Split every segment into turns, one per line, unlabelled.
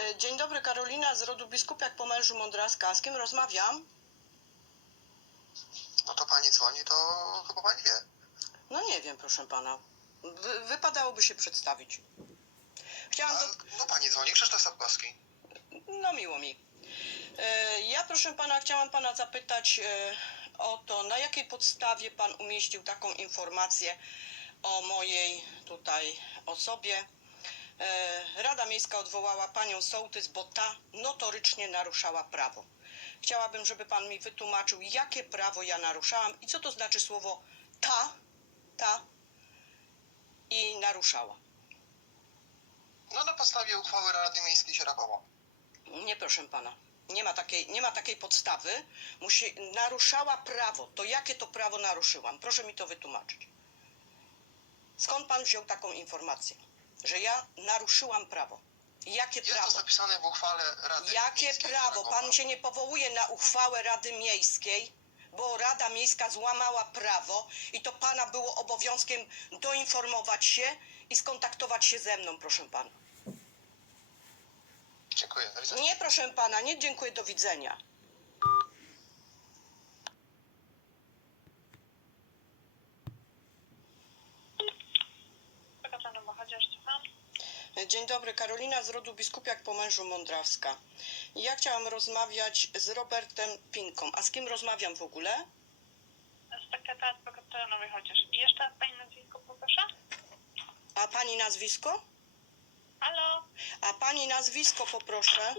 Dzień dobry, Karolina z rodu Biskupiak po mężu Mądraska. Z kim rozmawiam?
No to pani dzwoni, to chyba pani wie.
No nie wiem, proszę pana. Wypadałoby się przedstawić. Chciałam do...
No pani dzwoni, Krzysztof Sapkowski.
No miło mi. Ja, proszę pana, chciałam pana zapytać o to, na jakiej podstawie pan umieścił taką informację o mojej tutaj osobie. Rada Miejska odwołała panią sołtys, bo ta notorycznie naruszała prawo. Chciałabym, żeby pan mi wytłumaczył, jakie prawo ja naruszałam i co to znaczy słowo ta i naruszała.
No na podstawie uchwały Rady Miejskiej Sierakowo.
Nie, proszę pana. Nie ma takiej podstawy. Naruszała prawo. To jakie to prawo naruszyłam? Proszę mi to wytłumaczyć. Skąd pan wziął taką informację, że ja naruszyłam prawo? Jakie prawo?
Jest to zapisane w uchwale Rady
Jakie
Miejskiej
prawo?
Sierakowo.
Pan się nie powołuje na uchwałę Rady Miejskiej, bo Rada Miejska złamała prawo i to pana było obowiązkiem doinformować się i skontaktować się ze mną, proszę pana.
Dziękuję. Do widzenia.
Nie, proszę pana, nie dziękuję, do widzenia. Dzień dobry, Karolina z rodu Biskupiak po mężu Mądrawska. Ja chciałam rozmawiać z Robertem Pinką. A z kim rozmawiam w ogóle?
Z sekretarza adwokatora Nowy Chociaż. I jeszcze raz pani nazwisko poproszę?
A pani nazwisko?
Halo?
A pani nazwisko poproszę.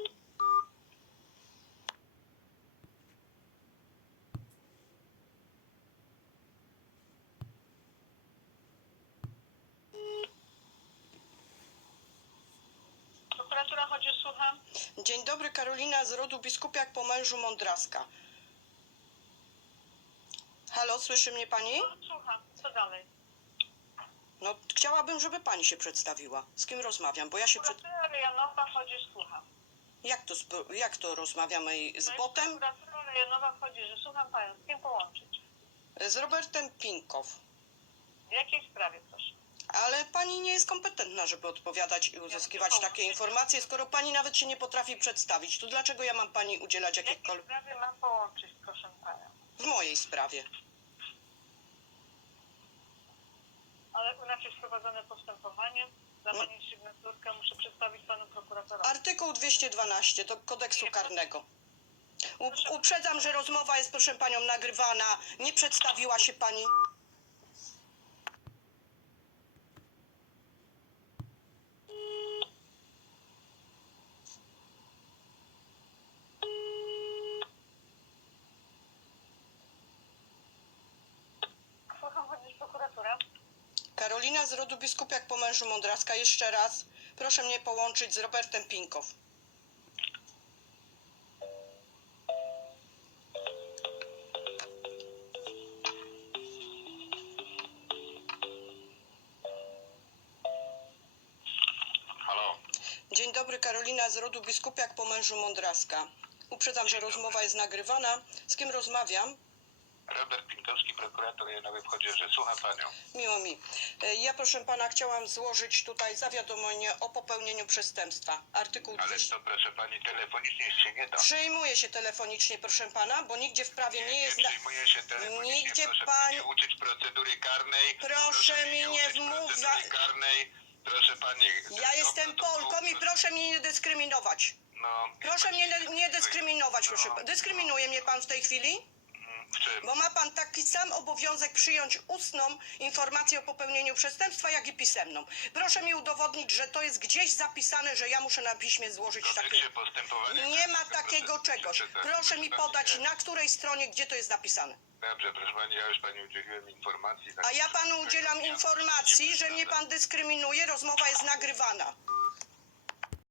Prokuratura chodzi, słucham.
Dzień dobry, Karolina z rodu Biskupiak po mężu Mądraska. Halo, słyszy mnie pani?
No, słucham. Co dalej?
No, chciałabym, żeby pani się przedstawiła. Z kim rozmawiam, bo ja się
Prokuratura rejonowa chodzi, słucham.
Jak to rozmawiamy z botem?
Prokuratura rejonowa chodzi, że słucham panią. Z kim połączyć?
Z Robertem Pinkow.
W jakiej sprawie, proszę?
Ale pani nie jest kompetentna, żeby odpowiadać i uzyskiwać takie informacje, skoro pani nawet się nie potrafi przedstawić. To dlaczego ja mam pani udzielać
W jakiej
jakichkolwiek...
sprawie mam połączyć, proszę panią?
W mojej sprawie.
Ale inaczej prowadzone postępowanie. Za pani sygnaturkę muszę przedstawić panu prokuratorowi.
Artykuł 212 do kodeksu karnego. Uprzedzam, że rozmowa jest, proszę panią, nagrywana. Nie przedstawiła się pani.
Słucham, chodzić prokuratura.
Karolina z rodu Biskupiak po mężu Mądraska. Jeszcze raz. Proszę mnie połączyć z Robertem Pinkow.
Halo.
Dzień dobry, Karolina z rodu Biskupiak po mężu Mądraska. Uprzedzam, że rozmowa jest nagrywana. Z kim rozmawiam?
Robert Pinkowski, prokurator rejonowy w Chodzieży. Słucham panią.
Miło mi. Ja, proszę pana, chciałam złożyć tutaj zawiadomienie o popełnieniu przestępstwa. Artykuł
Ale
200.
to proszę pani, telefonicznie się nie da.
Przyjmuje się telefonicznie, proszę pana, bo nigdzie w prawie nie jest...
przyjmuje się telefonicznie.
Nigdzie
Proszę
pan-
mnie nie uczyć procedury karnej.
Proszę mi nie
uczyć
wmówić.
procedury karnej. Proszę pani.
Ja jestem Polką i proszę mnie nie dyskryminować.
No.
Proszę mnie nie dyskryminować, proszę. Dyskryminuje mnie pan w tej chwili?
W czym?
Bo ma pan taki sam obowiązek przyjąć ustną informację o popełnieniu przestępstwa, jak i pisemną. Proszę mi udowodnić, że to jest gdzieś zapisane, że ja muszę na piśmie złożyć
W
takie...
kodeksie postępowania
Nie ma
karnego,
takiego
proszę
czegoś.
przeczytać.
Proszę mi
Przeczytać
podać,
nie.
na której stronie, gdzie to jest napisane.
Dobrze, proszę pani, ja już pani udzieliłem informacji.
A ja panu udzielam informacji, że mnie pan dyskryminuje, rozmowa jest nagrywana.